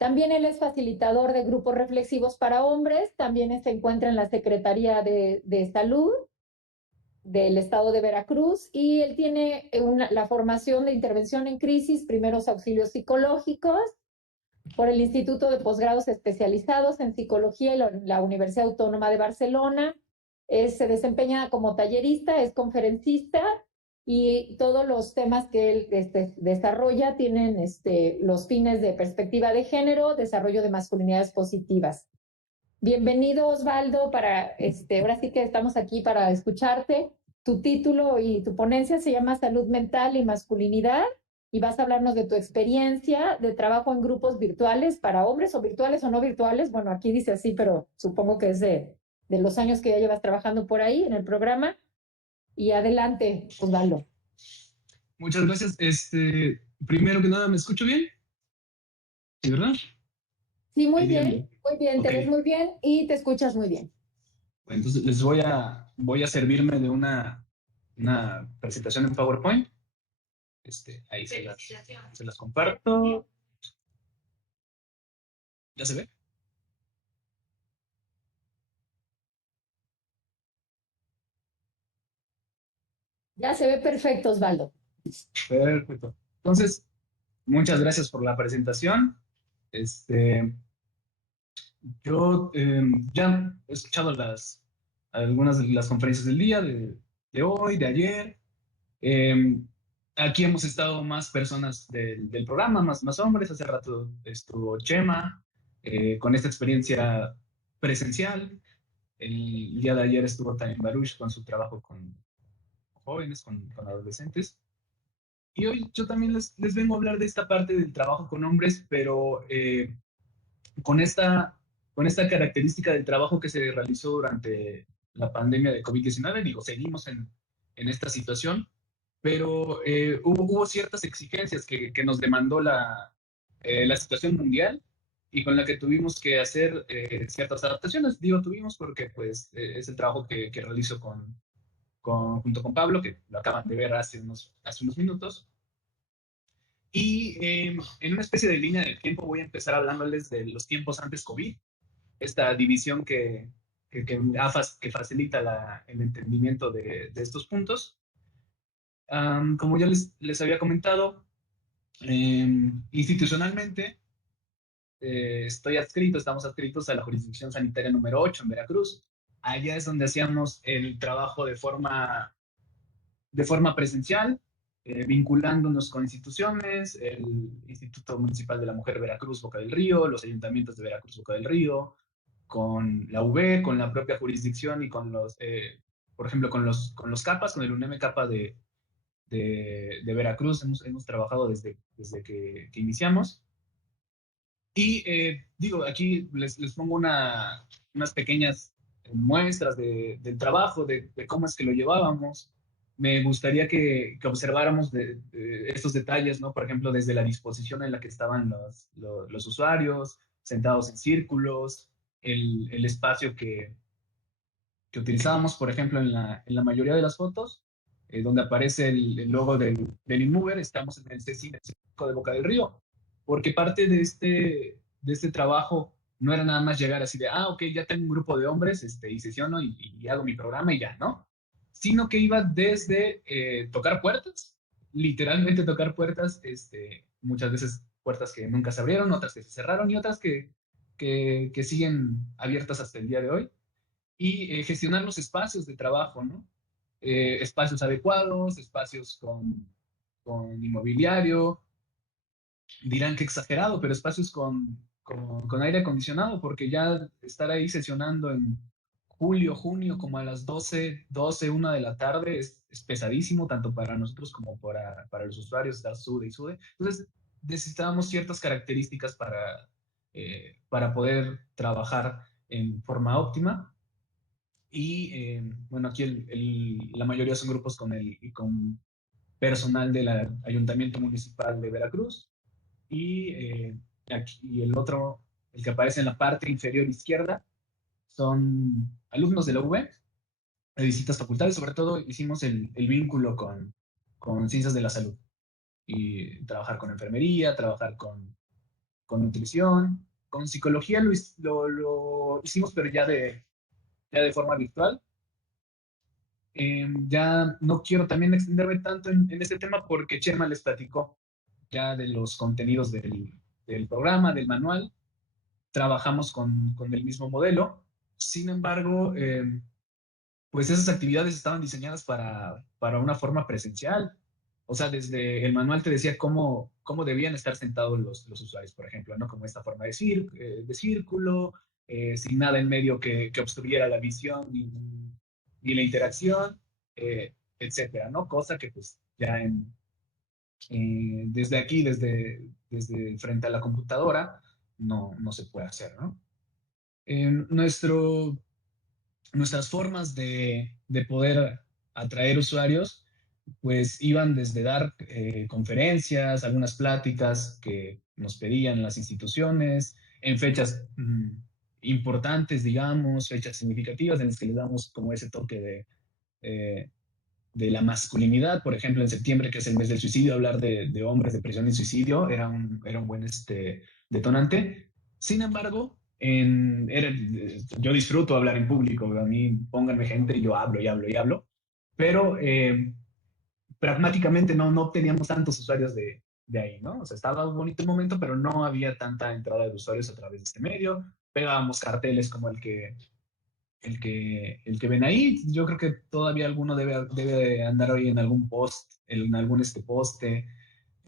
También él es facilitador de grupos reflexivos para hombres, también se encuentra en la Secretaría de Salud del Estado de Veracruz y él tiene la formación de intervención en crisis, primeros auxilios psicológicos por el Instituto de Posgrados Especializados en Psicología y la Universidad Autónoma de Barcelona. Se desempeña como tallerista, es conferencista y todos los temas que él desarrolla tienen los fines de perspectiva de género, desarrollo de masculinidades positivas. Bienvenido, Osvaldo, ahora sí que estamos aquí para escucharte. Tu título y tu ponencia se llama Salud Mental y Masculinidad y vas a hablarnos de tu experiencia de trabajo en grupos virtuales para hombres o virtuales o no virtuales. Bueno, aquí dice así, pero supongo que es de los años que ya llevas trabajando por ahí en el programa. Y adelante, Osvaldo. Muchas gracias. Primero que nada, ¿me escucho bien? ¿Sí, verdad? Sí, muy bien, Okay. te ves muy bien y te escuchas muy bien. Bueno, entonces les voy a servirme de una presentación en PowerPoint. Ahí se las comparto. ¿Ya se ve? Ya se ve perfecto, Osvaldo. Perfecto. Entonces, muchas gracias por la presentación. Yo ya he escuchado algunas de las conferencias del día, de hoy, de ayer. Aquí hemos estado más personas del programa, más hombres. Hace rato estuvo Chema con esta experiencia presencial. El día de ayer estuvo también Baruch con su trabajo con jóvenes, con adolescentes. Y hoy yo también les vengo a hablar de esta parte del trabajo con hombres, pero con esta, con esta característica del trabajo que se realizó durante la pandemia de COVID-19. Digo, seguimos en esta situación, pero hubo ciertas exigencias que nos demandó la situación mundial y con la que tuvimos que hacer ciertas adaptaciones. Digo, tuvimos porque pues, es el trabajo que realizo junto con Pablo, que lo acaban de ver hace unos minutos. Y en una especie de línea del tiempo voy a empezar hablándoles de los tiempos antes COVID, esta división que facilita el entendimiento de estos puntos. Como ya les había comentado, institucionalmente estamos adscritos a la jurisdicción sanitaria número 8 en Veracruz. Allá es donde hacíamos el trabajo de forma presencial, vinculándonos con instituciones, el Instituto Municipal de la Mujer Veracruz, Boca del Río, los ayuntamientos de Veracruz, Boca del Río, con la UB, con la propia jurisdicción y por ejemplo, con los CAPAS, con el UNEM CAPA de Veracruz, hemos trabajado desde que iniciamos. Y digo, aquí les pongo unas pequeñas muestras del trabajo, de cómo es que lo llevábamos. Me gustaría que observáramos de estos detalles, ¿no? Por ejemplo, desde la disposición en la que estaban los usuarios, sentados en círculos, el espacio que utilizábamos, por ejemplo, en la mayoría de las fotos, donde aparece el logo del Inmover, estamos en el CECIN de Boca del Río, porque parte de este trabajo no era nada más llegar así de, ok, ya tengo un grupo de hombres y sesiono y hago mi programa y ya, ¿no? Sino que iba desde tocar puertas, literalmente tocar puertas, muchas veces puertas que nunca se abrieron, otras que se cerraron y otras que siguen abiertas hasta el día de hoy y gestionar los espacios de trabajo, ¿no? Espacios adecuados, espacios con inmobiliario, dirán que exagerado, pero espacios con aire acondicionado, porque ya estar ahí sesionando en julio, junio, como a las 12, 1 de la tarde, es pesadísimo, tanto para nosotros como para los usuarios, estar sude y sude. Entonces, necesitábamos ciertas características para poder trabajar en forma óptima. Y bueno, aquí la mayoría son grupos con personal del Ayuntamiento Municipal de Veracruz. Y aquí el otro, el que aparece en la parte inferior izquierda, son alumnos de la UB, de distintas facultades. Sobre todo hicimos el vínculo con ciencias de la salud. Y trabajar con enfermería, trabajar con con nutrición, con psicología lo hicimos, pero ya de forma virtual. Ya no quiero también extenderme tanto en este tema porque Chema les platicó ya de los contenidos del programa, del manual. Trabajamos con el mismo modelo. Sin embargo, pues esas actividades estaban diseñadas para una forma presencial. O sea, desde el manual te decía cómo debían estar sentados los usuarios, por ejemplo, ¿no? Como esta forma de círculo, sin nada en medio que obstruyera la visión ni la interacción, etcétera, ¿no? Cosa que pues ya desde aquí, desde frente a la computadora, no se puede hacer, ¿no? Nuestras formas de poder atraer usuarios, pues iban desde dar conferencias, algunas pláticas que nos pedían las instituciones, en fechas importantes, digamos, fechas significativas en las que les damos como ese toque eh, de la masculinidad. Por ejemplo, en septiembre, que es el mes del suicidio, hablar de hombres, depresión y suicidio era un buen detonante. Sin embargo, yo disfruto hablar en público. A mí pónganme gente y yo hablo y hablo y hablo. Pero pragmáticamente no obteníamos tantos usuarios de ahí, ¿no? O sea, estaba un bonito momento, pero no había tanta entrada de usuarios a través de este medio. Pegábamos carteles como el que ven ahí. Yo creo que todavía alguno debe andar hoy en algún post, en algún poste,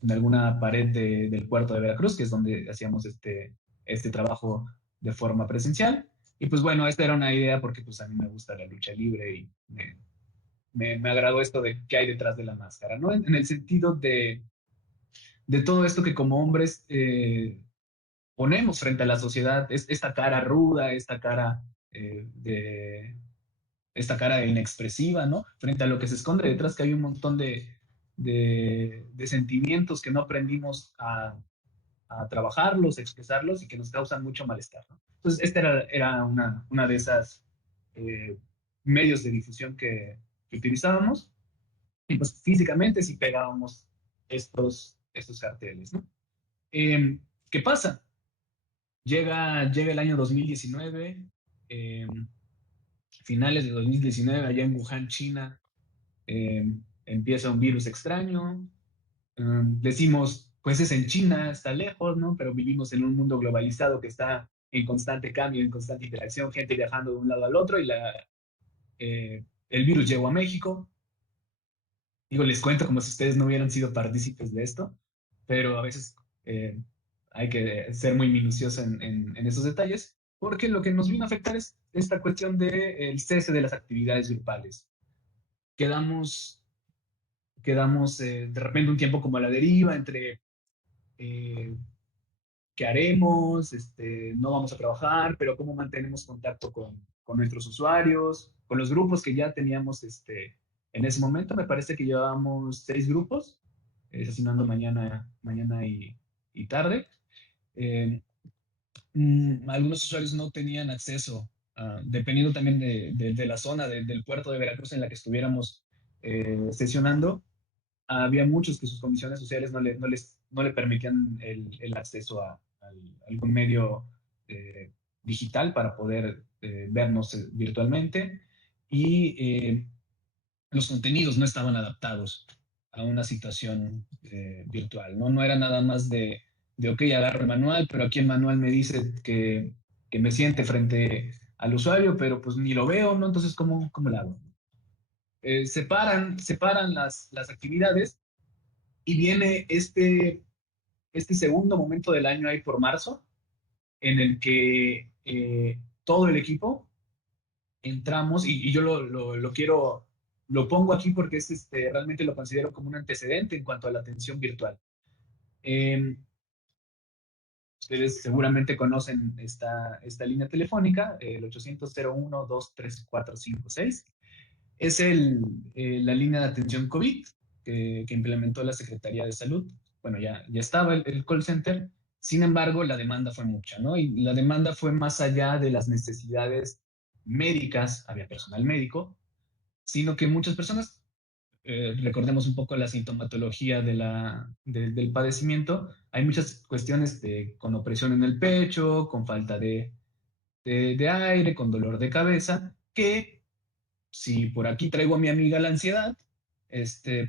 en alguna pared del puerto de Veracruz, que es donde hacíamos este trabajo de forma presencial. Y pues bueno, esta era una idea porque pues a mí me gusta la lucha libre y me agradó esto de qué hay detrás de la máscara, ¿no? En el sentido de todo esto que como hombres ponemos frente a la sociedad, esta cara ruda, esta cara inexpresiva, ¿no? Frente a lo que se esconde detrás, que hay un montón de sentimientos que no aprendimos a trabajarlos, a expresarlos y que nos causan mucho malestar, ¿no? Entonces, esta era una de esas eh, medios de difusión que utilizábamos y pues físicamente sí pegábamos estos carteles, ¿no? ¿Qué pasa? Llega el año 2019, finales de 2019, allá en Wuhan, China, eh, empieza un virus extraño. Decimos, pues es en China, está lejos, ¿no? Pero vivimos en un mundo globalizado que está en constante cambio, en constante interacción, gente viajando de un lado al otro y el virus llegó a México. Digo, les cuento como si ustedes no hubieran sido partícipes de esto, pero a veces eh, hay que ser muy minucioso en esos detalles, porque lo que nos vino a afectar es esta cuestión del cese de las actividades grupales. Quedamos, quedamos de repente un tiempo como a la deriva entre eh, qué haremos, no vamos a trabajar, pero cómo mantenemos contacto con nuestros usuarios, con los grupos que ya teníamos en ese momento. Me parece que llevábamos 6 grupos, asesinando mañana y tarde. Eh, Algunos usuarios no tenían acceso, dependiendo también de la zona del puerto de Veracruz en la que estuviéramos sesionando. Había muchos que sus condiciones sociales no le permitían el acceso a algún medio eh, digital para poder vernos virtualmente y los contenidos no estaban adaptados a una situación virtual, ¿no? No era nada más ok, agarro el manual, pero aquí el manual me dice que me siente frente al usuario, pero pues ni lo veo, ¿no? Entonces, ¿cómo lo hago? Separan las actividades y viene este segundo momento del año ahí por marzo, en el que todo el equipo entramos, y yo lo pongo aquí porque realmente lo considero como un antecedente en cuanto a la atención virtual. Eh, Ustedes seguramente conocen esta línea telefónica, el 800-01-23456. Es la línea de atención COVID que implementó la Secretaría de Salud. Bueno, ya estaba el call center, sin embargo, la demanda fue mucha, ¿no? Y la demanda fue más allá de las necesidades médicas, había personal médico, sino que muchas personas recordemos un poco la sintomatología del padecimiento, hay muchas cuestiones con opresión en el pecho, con falta de aire, con dolor de cabeza, que si por aquí traigo a mi amiga la ansiedad,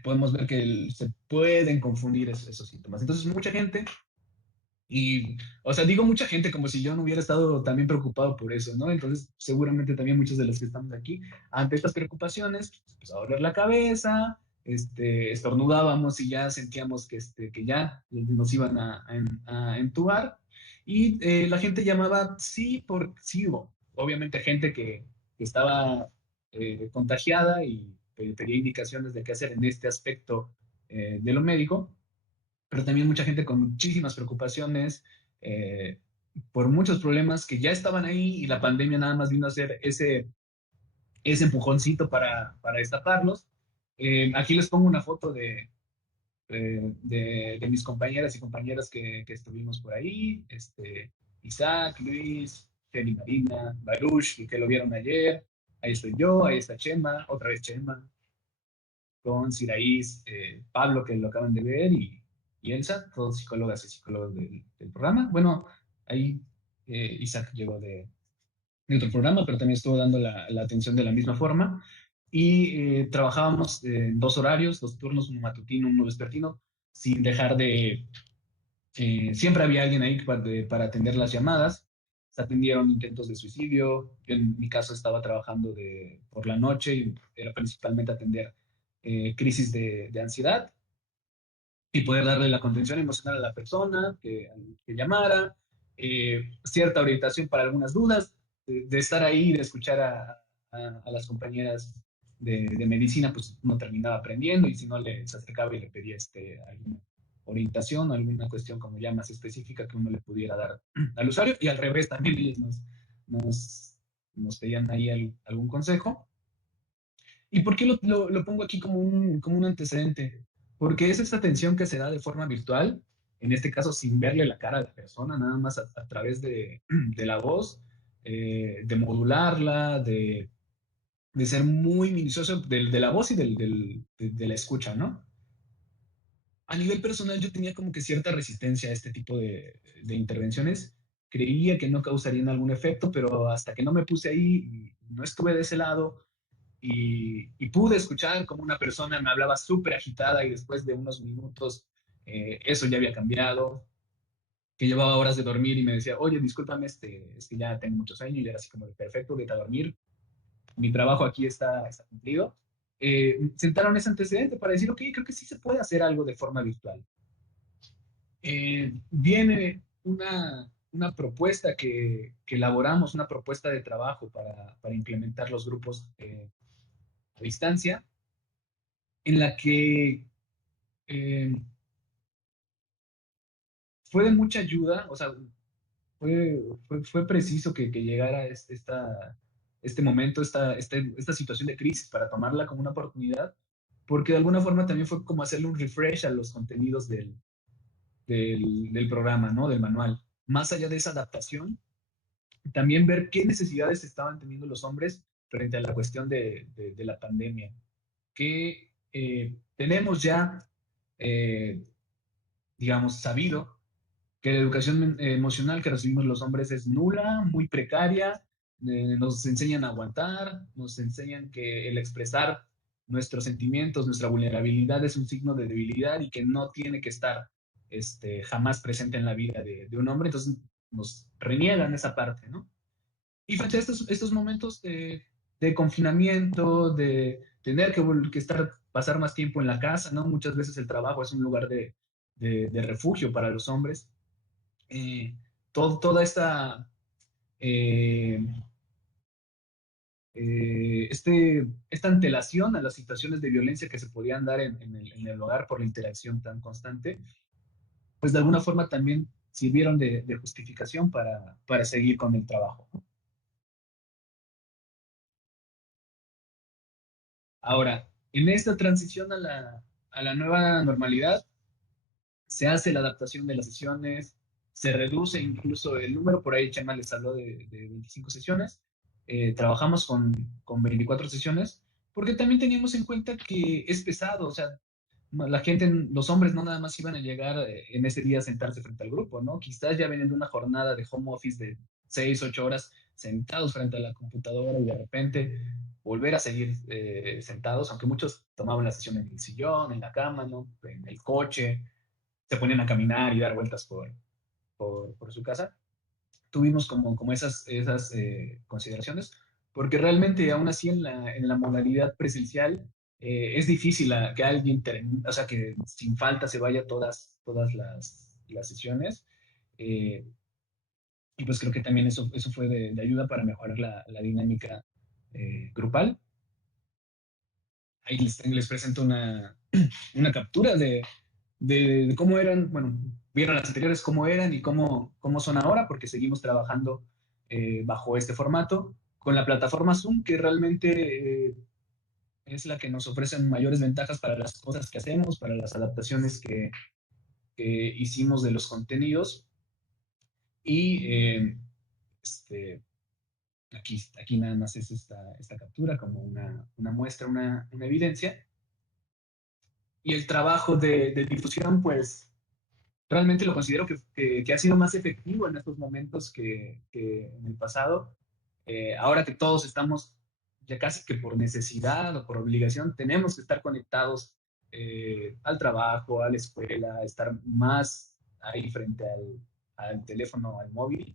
podemos ver que se pueden confundir esos síntomas. Entonces, mucha gente, y, o sea, digo mucha gente como si yo no hubiera estado también preocupado por eso, ¿no? Entonces, seguramente también muchos de los que estamos aquí, ante estas preocupaciones, pues, empezó a doler la cabeza, estornudábamos y ya sentíamos que ya nos iban a entubar. Y la gente llamaba sí por sí, obviamente gente que estaba contagiada y pedía indicaciones de qué hacer en este aspecto de lo médico, pero también mucha gente con muchísimas preocupaciones eh, por muchos problemas que ya estaban ahí y la pandemia nada más vino a hacer ese empujoncito para destaparlos. Aquí les pongo una foto de mis compañeras y compañeras que estuvimos por ahí, Isaac, Luis, Jenny Marina, Baruch, que lo vieron ayer. Ahí estoy yo, ahí está Chema, otra vez Chema, con Siraís, Pablo, que lo acaban de ver, y Elsa, todos psicólogas y psicólogos del programa. Bueno, ahí Isaac llegó de otro programa, pero también estuvo dando la atención de la misma forma. Y trabajábamos en 2 horarios, 2 turnos, uno matutino, uno vespertino, sin dejar siempre había alguien ahí para atender las llamadas. Se atendieron intentos de suicidio. Yo en mi caso estaba trabajando por la noche y era principalmente atender crisis de ansiedad y poder darle la contención emocional a la persona que llamara, cierta orientación para algunas dudas, de estar ahí, de escuchar a las compañeras de medicina, pues uno terminaba aprendiendo y si no se acercaba y le pedía alguna orientación o alguna cuestión como ya más específica que uno le pudiera dar al usuario y al revés también ellos nos, nos pedían ahí algún consejo. ¿Y por qué lo pongo aquí como un antecedente? Porque es esta atención que se da de forma virtual, en este caso sin verle la cara a la persona, nada más a través de la voz, de modularla, de ser muy minucioso de la voz y de la escucha, ¿no? A nivel personal yo tenía como que cierta resistencia a este tipo de intervenciones. Creía que no causarían algún efecto, pero hasta que no me puse ahí y no estuve de ese lado, y pude escuchar como una persona me hablaba súper agitada y después de unos minutos eso ya había cambiado, que llevaba horas de dormir y me decía, oye, discúlpame, es que ya tengo mucho sueño y era así como de perfecto, vete a dormir, mi trabajo aquí está cumplido. Sentaron ese antecedente para decir, ok, creo que sí se puede hacer algo de forma virtual. Viene una propuesta que elaboramos, una propuesta de trabajo para implementar los grupos a distancia, en la que eh, fue de mucha ayuda, o sea, fue preciso que llegara este momento, esta situación de crisis para tomarla como una oportunidad, porque de alguna forma también fue como hacerle un refresh a los contenidos del programa, ¿no? Del manual. Más allá de esa adaptación, también ver qué necesidades estaban teniendo los hombres frente a la cuestión de la pandemia, que tenemos ya, digamos, sabido que la educación emocional que recibimos los hombres es nula, muy precaria, nos enseñan a aguantar, nos enseñan que el expresar nuestros sentimientos, nuestra vulnerabilidad es un signo de debilidad y que no tiene que estar jamás presente en la vida de un hombre, entonces nos reniegan esa parte, ¿no? Y frente a estos momentos de confinamiento, de tener que pasar más tiempo en la casa, ¿no? Muchas veces el trabajo es un lugar de refugio para los hombres. eh, Toda eh, esta antelación a las situaciones de violencia que se podían dar en el hogar por la interacción tan constante, pues de alguna forma también sirvieron de justificación para seguir con el trabajo. Ahora, en esta transición a la nueva normalidad, se hace la adaptación de las sesiones, se reduce incluso el número, por ahí Chema les habló de 25 sesiones, trabajamos con 24 sesiones, porque también teníamos en cuenta que es pesado, o sea, la gente, los hombres no nada más iban a llegar en ese día a sentarse frente al grupo, ¿no? Quizás ya venían de una jornada de home office de 6, 8 horas sentados frente a la computadora y de repente volver a seguir sentados, aunque muchos tomaban la sesión en el sillón, en la cama, ¿no? En el coche, se ponían a caminar y dar vueltas por su casa. Tuvimos como esas consideraciones, porque realmente aún así en la modalidad presencial es difícil que alguien termine, o sea, que sin falta se vaya todas las sesiones. eh, y pues creo que también eso fue de ayuda para mejorar la dinámica grupal. Ahí les presento una captura de cómo eran, bueno, vieron las anteriores cómo eran y cómo son ahora, porque seguimos trabajando bajo este formato con la plataforma Zoom, que realmente es la que nos ofrece mayores ventajas para las cosas que hacemos, para las adaptaciones que hicimos de los contenidos. Y aquí nada más es esta captura como una muestra, una evidencia. Y el trabajo de difusión, pues realmente lo considero que ha sido más efectivo en estos momentos que en el pasado. Ahora que todos estamos ya casi que por necesidad o por obligación, tenemos que estar conectados al trabajo, a la escuela, estar más ahí frente al teléfono, al móvil.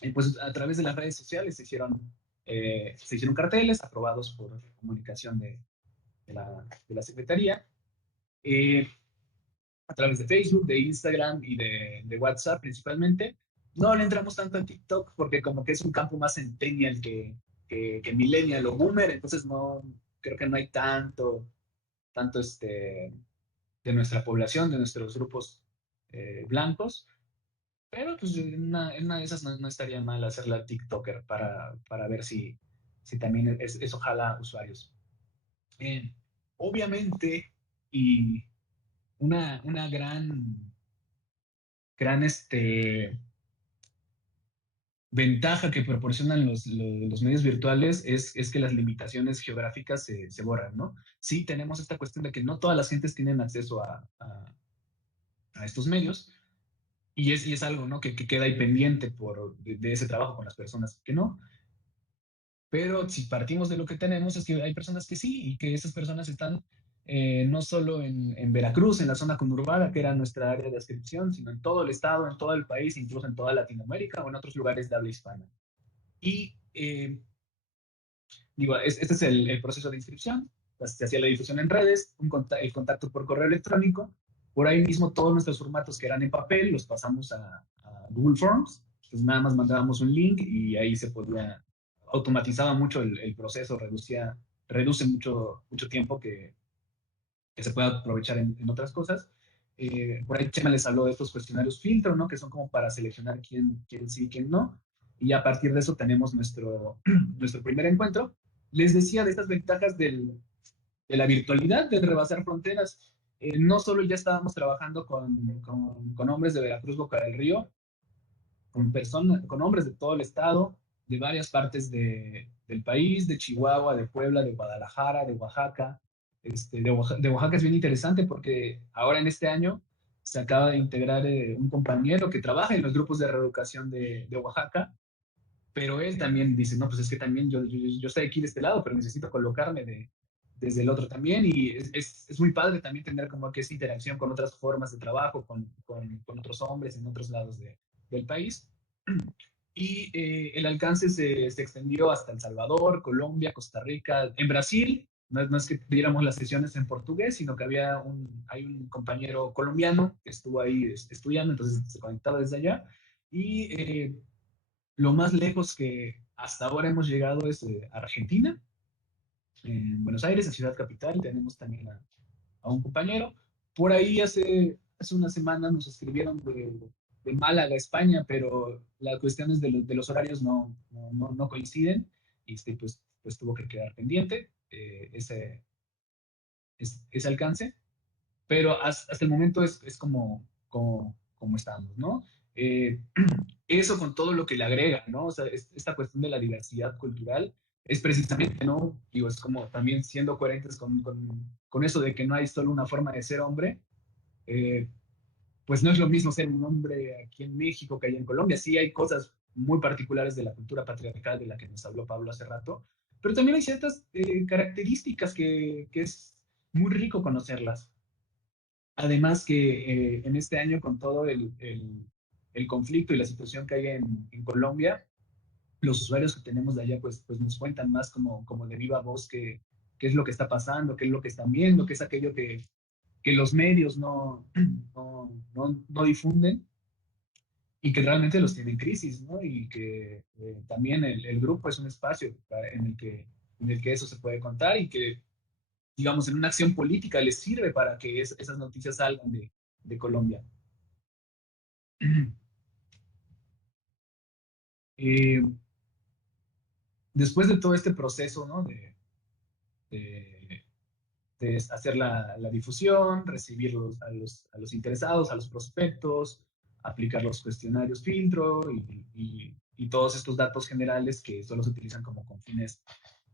Y pues a través de las redes sociales se hicieron carteles aprobados por comunicación de la Secretaría. Eh, a través de Facebook, de Instagram y de WhatsApp principalmente. No le entramos tanto en TikTok porque como que es un campo más centennial que millennial o boomer, entonces no, creo que no hay tanto de nuestra población, de nuestros grupos blancos, pero pues en una de esas no estaría mal hacerla TikToker para ver si también eso jala usuarios. Eh, Obviamente, y una gran ventaja que proporcionan los medios virtuales es que las limitaciones geográficas se borran, ¿no? Sí, tenemos esta cuestión de que no todas las gentes tienen acceso a estos medios y es algo, ¿no? que queda ahí pendiente de ese trabajo con las personas que no. Pero si partimos de lo que tenemos, es que hay personas que sí, y que esas personas están no solo en Veracruz, en la zona conurbada, que era nuestra área de adscripción, sino en todo el estado, en todo el país, incluso en toda Latinoamérica o en otros lugares de habla hispana. Y digo, este es el proceso de inscripción. Pues, se hacía la difusión en redes, el contacto por correo electrónico. Por ahí mismo todos nuestros formatos que eran en papel los pasamos a Google Forms. Entonces nada más mandábamos un link y ahí se podía, automatizaba mucho el proceso, reduce mucho tiempo que se puede aprovechar en otras cosas. Por ahí Chema les habló de estos cuestionarios filtro, ¿no? Que son como para seleccionar quién sí y quién no. Y a partir de eso tenemos nuestro primer encuentro. Les decía de estas ventajas de la virtualidad, de rebasar fronteras. No solo ya estábamos trabajando con hombres de Veracruz, Boca del Río, con hombres de todo el estado, de varias partes del país, de Chihuahua, de Puebla, de Guadalajara, de Oaxaca. De Oaxaca es bien interesante porque ahora en este año se acaba de integrar un compañero que trabaja en los grupos de reeducación de Oaxaca, pero él también dice, no, pues es que también yo estoy aquí de este lado, pero necesito colocarme desde el otro también, y es muy padre también tener como que esa interacción con otras formas de trabajo, con otros hombres en otros lados del país. Y el alcance se extendió hasta El Salvador, Colombia, Costa Rica, en Brasil. No es que diéramos las sesiones en portugués, sino que hay un compañero colombiano que estuvo ahí estudiando, entonces se conectaba desde allá. Y lo más lejos que hasta ahora hemos llegado es Argentina, en Buenos Aires, en Ciudad Capital. Tenemos también a un compañero. Por ahí hace unas semanas nos escribieron de Málaga, España, pero las cuestiones de los horarios no coinciden y pues tuvo que quedar pendiente ese alcance, pero hasta el momento es como estamos, ¿no? Eh, Eso con todo lo que le agrega, ¿no? O sea, esta cuestión de la diversidad cultural es precisamente, ¿no? Digo, es como también siendo coherentes con eso de que no hay solo una forma de ser hombre, eh, pues no es lo mismo ser un hombre aquí en México que allá en Colombia. Sí hay cosas muy particulares de la cultura patriarcal de la que nos habló Pablo hace rato, pero también hay ciertas características que es muy rico conocerlas. Además que en este año con todo el conflicto y la situación que hay en Colombia, los usuarios que tenemos de allá pues nos cuentan más como de viva voz qué es lo que está pasando, qué es lo que están viendo, qué es aquello que los medios no difunden y que realmente los tienen en crisis, ¿no? Y que también el grupo es un espacio en el que eso se puede contar y que, digamos, en una acción política les sirve para que esas noticias salgan de Colombia. Eh, Después de todo este proceso, ¿no? De, de hacer la difusión, recibir a los interesados, a los prospectos, aplicar los cuestionarios filtro y todos estos datos generales que solo se utilizan como con fines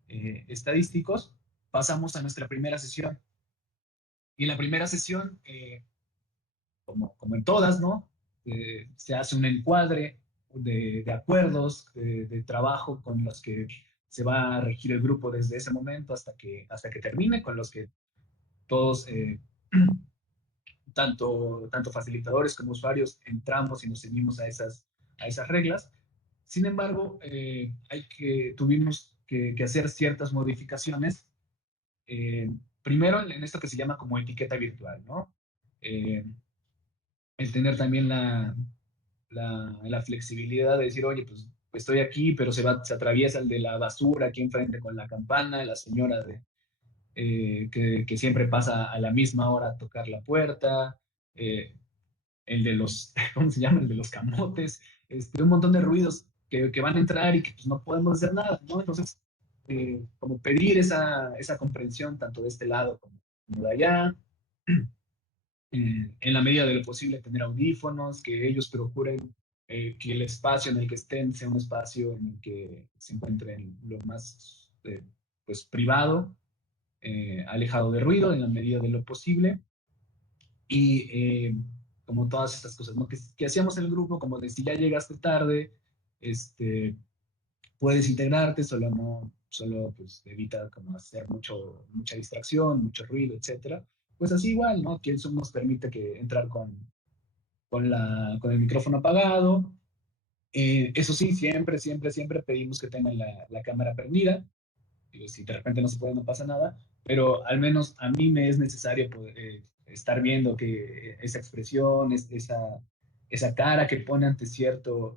estadísticos, pasamos a nuestra primera sesión. Y en la primera sesión, como en todas, ¿no? Se hace un encuadre de acuerdos, de trabajo con los que se va a regir el grupo desde ese momento hasta que termine, con los que todos, tanto facilitadores como usuarios, entramos y nos ceñimos a esas reglas. Sin embargo, tuvimos que hacer ciertas modificaciones. Primero, en esto que se llama como etiqueta virtual, ¿no? Eh, el tener también la flexibilidad de decir, oye, pues estoy aquí, pero se atraviesa el de la basura aquí enfrente con la campana, la señora que siempre pasa a la misma hora a tocar la puerta, eh, el de los, ¿cómo se llama? El de los camotes, un montón de ruidos que van a entrar y que pues, no podemos hacer nada, ¿no? Entonces, como pedir esa comprensión tanto de este lado como de allá, en la medida de lo posible tener audífonos, que ellos procuren que el espacio en el que estén sea un espacio en el que se encuentren lo más pues privado, alejado de ruido en la medida de lo posible y como todas estas cosas, ¿no? Que hacíamos en el grupo, como de si ya llegaste tarde, este, puedes integrarte, solo pues evita como hacer mucha distracción, mucho ruido, etcétera. Pues así igual, ¿no? Que eso nos permite entrar con el micrófono apagado. Eso sí, siempre, siempre, siempre pedimos que tengan la cámara prendida. Digo, si de repente no se puede, no pasa nada, pero al menos a mí me es necesario poder, estar viendo que esa expresión, esa cara que pone ante cierto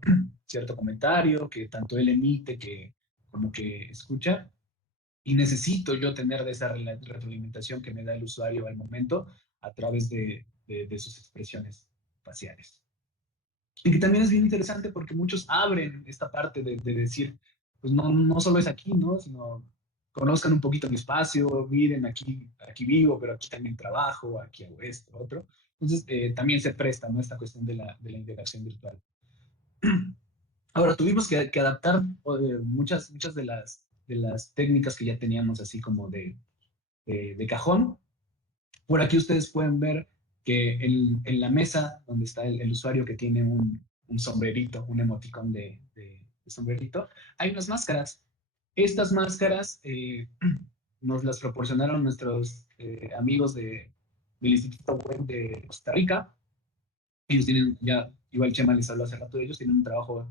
comentario, que tanto él emite como que escucha, y necesito yo tener de esa retroalimentación que me da el usuario al momento a través de sus expresiones faciales. Y que también es bien interesante porque muchos abren esta parte de decir, pues no solo es aquí, ¿no? Sino conozcan un poquito mi espacio, miren, aquí vivo, pero aquí también trabajo, aquí hago esto, otro. Entonces, también se presta, ¿no? Esta cuestión de la integración virtual. Ahora, tuvimos que adaptar muchas de las técnicas que ya teníamos así como de cajón. Por aquí ustedes pueden ver que en la mesa donde está el usuario que tiene un sombrerito, un emoticón de sombrerito, hay unas máscaras. Estas máscaras nos las proporcionaron nuestros amigos del Instituto Web de Costa Rica. Ellos tienen, ya, igual Chema les habló hace rato de ellos, tienen un trabajo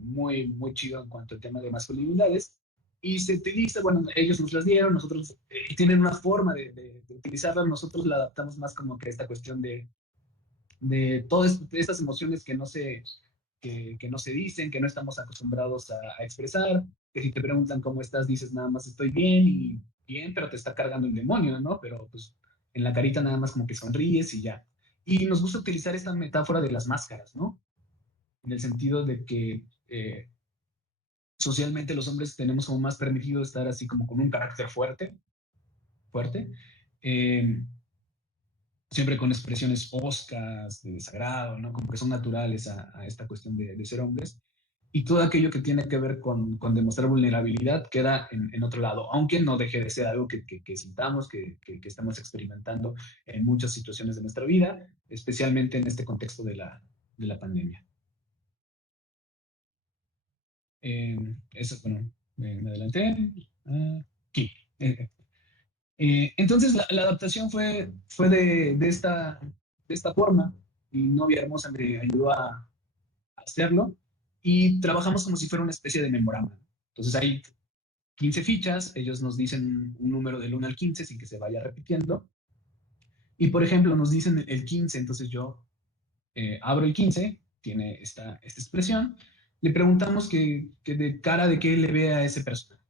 muy, muy chido en cuanto al tema de masculinidades. Y se utiliza, bueno, ellos nos las dieron, nosotros tienen una forma de utilizarla, nosotros la adaptamos más como que esta cuestión de todas estas emociones que no se dicen, que no estamos acostumbrados a expresar, que si te preguntan cómo estás, dices nada más estoy bien y bien, pero te está cargando el demonio, ¿no? Pero pues en la carita nada más como que sonríes y ya. Y nos gusta utilizar esta metáfora de las máscaras, ¿no? En el sentido de que socialmente los hombres tenemos como más permitido estar así como con un carácter fuerte, fuerte, eh, siempre con expresiones oscas, de desagrado, ¿no? Como que son naturales a esta cuestión de ser hombres. y todo aquello que tiene que ver con demostrar vulnerabilidad queda en otro lado, aunque no deje de ser algo que sintamos, que estamos experimentando en muchas situaciones de nuestra vida, especialmente en este contexto de la pandemia. Eso, bueno, me adelanté. Aquí. Entonces, la adaptación fue de esta forma, y Novia Hermosa me ayudó a hacerlo, y trabajamos como si fuera una especie de memorama. Entonces, hay 15 fichas, ellos nos dicen un número del 1 al 15 sin que se vaya repitiendo, y por ejemplo, nos dicen el 15, entonces yo abro el 15, tiene esta expresión, le preguntamos que de cara de qué le ve a ese personaje.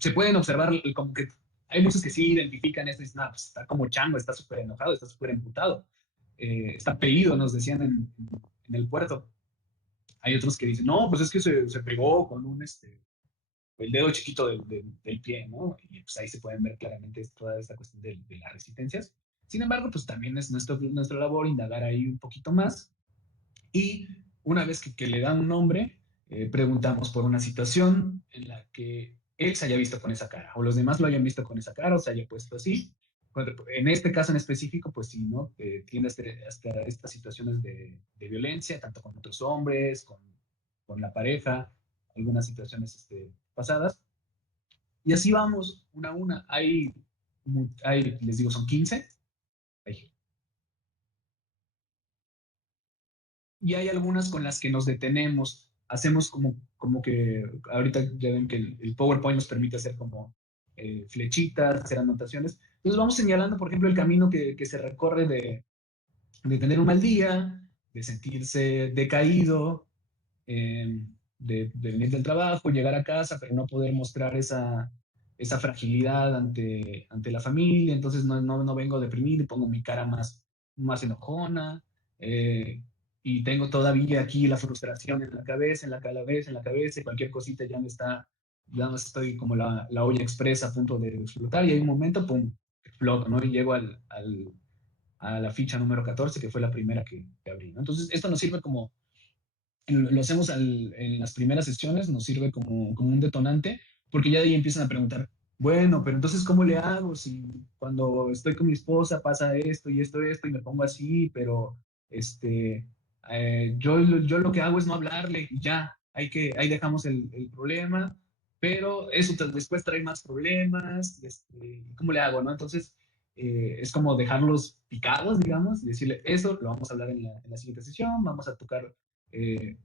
Se pueden observar como que hay muchos que sí identifican esto y dicen, pues está como chango, está súper enojado, está súper emputado, está pedido, nos decían en el puerto. Hay otros que dicen, no, pues es que se pegó con el dedo chiquito del pie, ¿no? Y pues ahí se pueden ver claramente toda esta cuestión de las resistencias. Sin embargo, pues también es nuestra labor indagar ahí un poquito más, y una vez que le dan un nombre, preguntamos por una situación en la que él se haya visto con esa cara, o los demás lo hayan visto con esa cara, o se haya puesto así. En este caso en específico, pues sí, ¿no? Tiene hasta estas situaciones de violencia, tanto con otros hombres, con la pareja, algunas situaciones pasadas. Y así vamos, una a una. Les digo, son 15. Hay y hay algunas con las que nos detenemos. Hacemos como que, ahorita ya ven que el PowerPoint nos permite hacer como flechitas, hacer anotaciones. Entonces vamos señalando, por ejemplo, el camino que se recorre de tener un mal día, de sentirse decaído, de venir del trabajo, llegar a casa, pero no poder mostrar esa fragilidad ante la familia. Entonces no vengo deprimido y pongo mi cara más enojona. Y tengo todavía aquí la frustración en la cabeza, en la cabeza, y cualquier cosita ya me estoy como la olla expresa a punto de explotar, y hay un momento, pum, exploto, ¿no? Y llego a la ficha número 14, que fue la primera que abrí, ¿no? Entonces, esto nos sirve como, lo hacemos en las primeras sesiones, nos sirve como un detonante, porque ya de ahí empiezan a preguntar, bueno, pero entonces, ¿cómo le hago si cuando estoy con mi esposa pasa esto y esto, y me pongo así, pero yo lo que hago es no hablarle y ya, ahí dejamos el problema, pero eso después trae más problemas, ¿cómo le hago, no? Entonces, es como dejarlos picados, digamos, y decirle, eso lo vamos a hablar en la siguiente sesión, vamos a tocar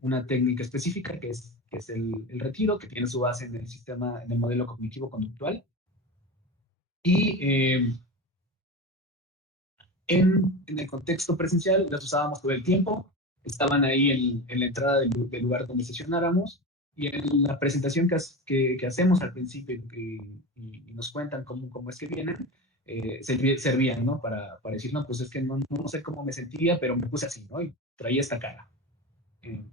una técnica específica que es el retiro, que tiene su base en el sistema, en el modelo cognitivo-conductual. Y en el contexto presencial las usábamos todo el tiempo, estaban ahí en la entrada del lugar donde sesionáramos, y en la presentación que hacemos al principio y nos cuentan cómo es que vienen, servían, ¿no? Para decir, no, pues es que no sé cómo me sentía, pero me puse así, ¿no? Y traía esta cara.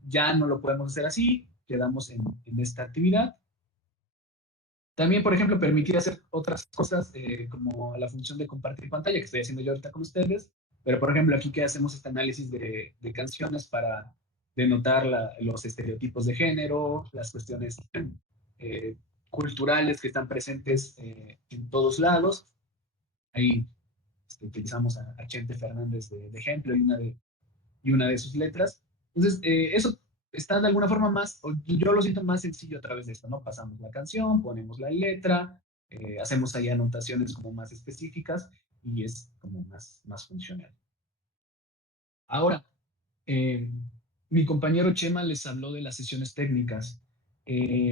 Ya no lo podemos hacer así, quedamos en esta actividad. También, por ejemplo, permitir hacer otras cosas como la función de compartir pantalla que estoy haciendo yo ahorita con ustedes, pero por ejemplo aquí que hacemos este análisis de canciones para denotar los estereotipos de género, las cuestiones eh, culturales que están presentes en todos lados. Ahí utilizamos a Chente Fernández de ejemplo y una de sus letras. Entonces, eso está de alguna forma más, yo lo siento más sencillo a través de esto, ¿no? Pasamos la canción, ponemos la letra, hacemos ahí anotaciones como más específicas, y es como más funcional. Ahora, eh, mi compañero Chema les habló de las sesiones técnicas.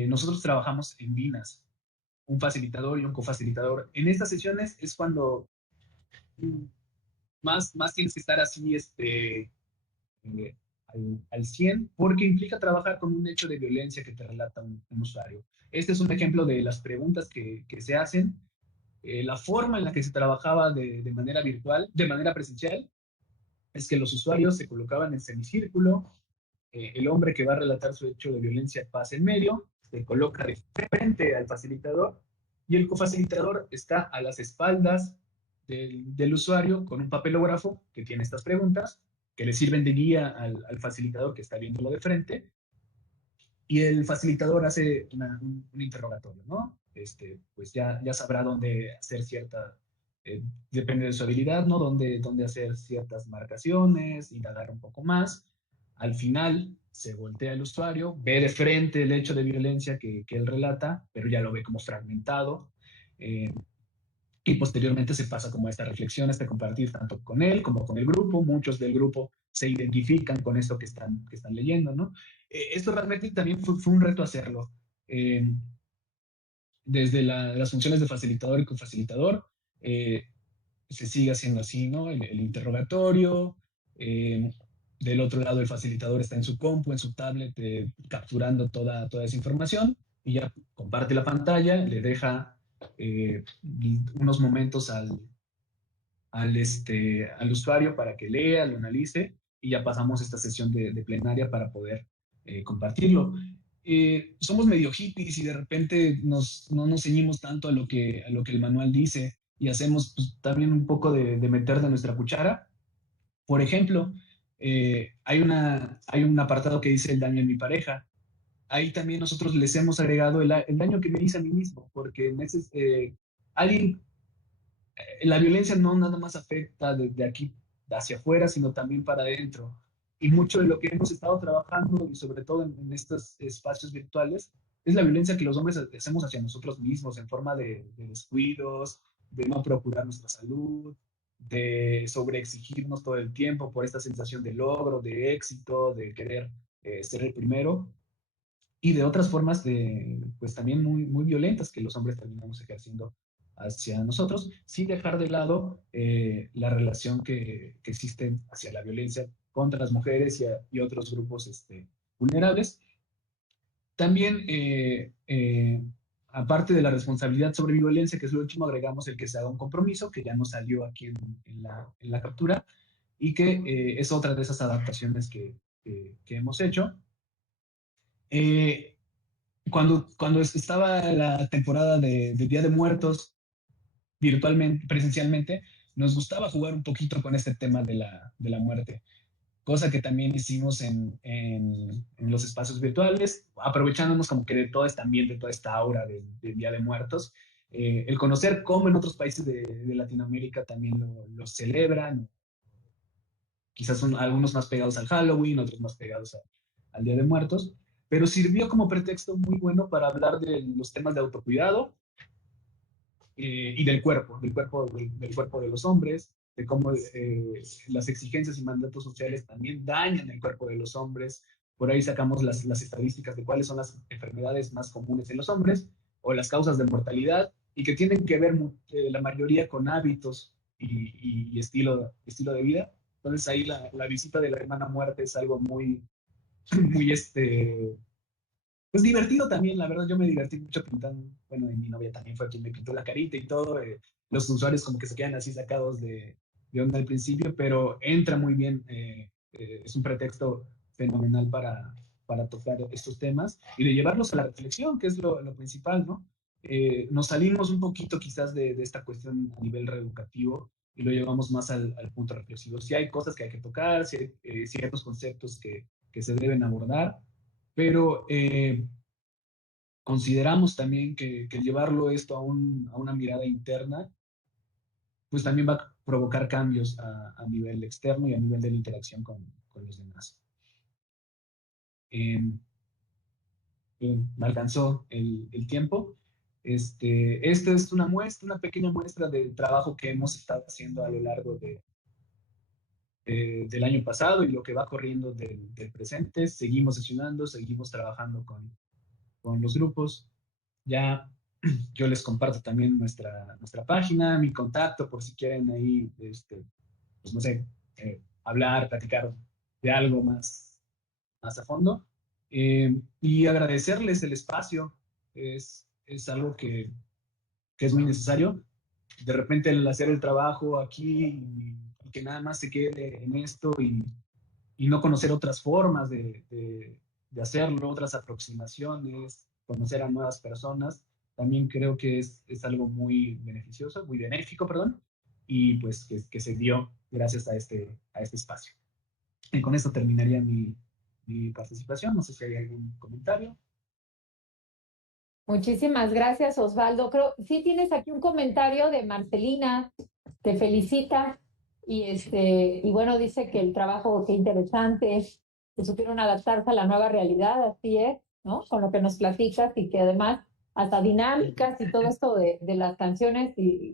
Nosotros trabajamos en VINAS, un facilitador y un cofacilitador. En estas sesiones es cuando más tienes que estar así, al 100, porque implica trabajar con un hecho de violencia que te relata un usuario. Este es un ejemplo de las preguntas que se hacen. La forma en la que se trabajaba de manera virtual, de manera presencial, es que los usuarios se colocaban en semicírculo, el hombre que va a relatar su hecho de violencia pasa en medio, se coloca de frente al facilitador, y el cofacilitador está a las espaldas del usuario con un papelógrafo que tiene estas preguntas, que le sirven de guía al facilitador que está viéndolo de frente, y el facilitador hace un interrogatorio, ¿no? Pues ya sabrá dónde hacer cierta, depende de su habilidad, ¿no? Dónde hacer ciertas marcaciones, indagar un poco más. Al final se voltea el usuario, ve de frente el hecho de violencia que él relata, pero ya lo ve como fragmentado. Eh, y posteriormente se pasa como a esta reflexión, a este compartir tanto con él como con el grupo. Muchos del grupo se identifican con esto que están leyendo, ¿no? Esto realmente también fue un reto hacerlo. Eh, Desde las funciones de facilitador y cofacilitador, eh, se sigue haciendo así, ¿no? El interrogatorio, eh, del otro lado el facilitador está en su compu, en su tablet, capturando toda esa información y ya comparte la pantalla, le deja unos momentos al usuario para que lea, lo analice y ya pasamos esta sesión de plenaria para poder compartirlo. Somos medio hippies y de repente no nos ceñimos tanto a lo que el manual dice y hacemos pues, también un poco de meter de nuestra cuchara. Por ejemplo, hay un apartado que dice el daño en mi pareja. Ahí también nosotros les hemos agregado el daño que me hice a mí mismo, porque en ese, alguien la violencia no nada más afecta desde aquí hacia afuera, sino también para adentro. Y mucho de lo que hemos estado trabajando, y sobre todo en estos espacios virtuales, es la violencia que los hombres hacemos hacia nosotros mismos en forma de descuidos, de no procurar nuestra salud, de sobreexigirnos todo el tiempo por esta sensación de logro, de éxito, de querer ser el primero y de otras formas pues también muy, muy violentas que los hombres terminamos ejerciendo hacia nosotros, sin dejar de lado la relación que existe hacia la violencia contra las mujeres y otros grupos vulnerables. También, aparte de la responsabilidad sobre violencia, que es lo último, agregamos el que se haga un compromiso, que ya no salió aquí en la captura, y que es otra de esas adaptaciones que hemos hecho. Eh, cuando estaba la temporada de Día de Muertos virtualmente, presencialmente, nos gustaba jugar un poquito con este tema de la muerte, cosa que también hicimos en los espacios virtuales, aprovechándonos como que de todo este ambiente, toda esta aura de Día de Muertos. El conocer cómo en otros países de Latinoamérica también lo celebran, quizás son algunos más pegados al Halloween, otros más pegados al Día de Muertos, pero sirvió como pretexto muy bueno para hablar de los temas de autocuidado y del cuerpo de los hombres, de cómo las exigencias y mandatos sociales también dañan el cuerpo de los hombres. Por ahí sacamos las estadísticas de cuáles son las enfermedades más comunes en los hombres o las causas de mortalidad y que tienen que ver la mayoría con hábitos y estilo de vida. Entonces ahí la visita de la hermana muerte es algo muy, muy pues divertido también, la verdad yo me divertí mucho pintando, bueno, y mi novia también fue quien me pintó la carita y todo, los usuarios como que se quedan así sacados de onda al principio, pero entra muy bien, es un pretexto fenomenal para tocar estos temas y de llevarlos a la reflexión, que es lo principal, ¿no? Nos salimos un poquito quizás de esta cuestión a nivel reeducativo y lo llevamos más al punto reflexivo. Si hay cosas que hay que tocar, si hay ciertos conceptos que se deben abordar, pero consideramos también que llevarlo esto a una mirada interna, pues también va a provocar cambios a nivel externo y a nivel de la interacción con los demás. Eh, Me alcanzó el tiempo. Esta es una muestra, una pequeña muestra del trabajo que hemos estado haciendo a lo largo del año pasado y lo que va corriendo del presente. Seguimos sesionando, seguimos trabajando con los grupos. Ya yo les comparto también nuestra página, mi contacto, por si quieren ahí, pues no sé, hablar, platicar de algo más a fondo. Y agradecerles el espacio, es algo que es muy necesario. De repente el hacer el trabajo aquí y que nada más se quede en esto y no conocer otras formas de hacerlo, otras aproximaciones, conocer a nuevas personas, también creo que es algo muy beneficioso, muy benéfico, perdón, y pues que se dio gracias a este espacio. Y con esto terminaría mi participación. No sé si hay algún comentario. Muchísimas gracias, Osvaldo. Creo, sí tienes aquí un comentario de Marcelina, te felicita y bueno, dice que el trabajo, qué interesante, que supieron adaptarse a la nueva realidad, así es, ¿no? Con lo que nos platicas y que además hasta dinámicas y todo esto de las canciones y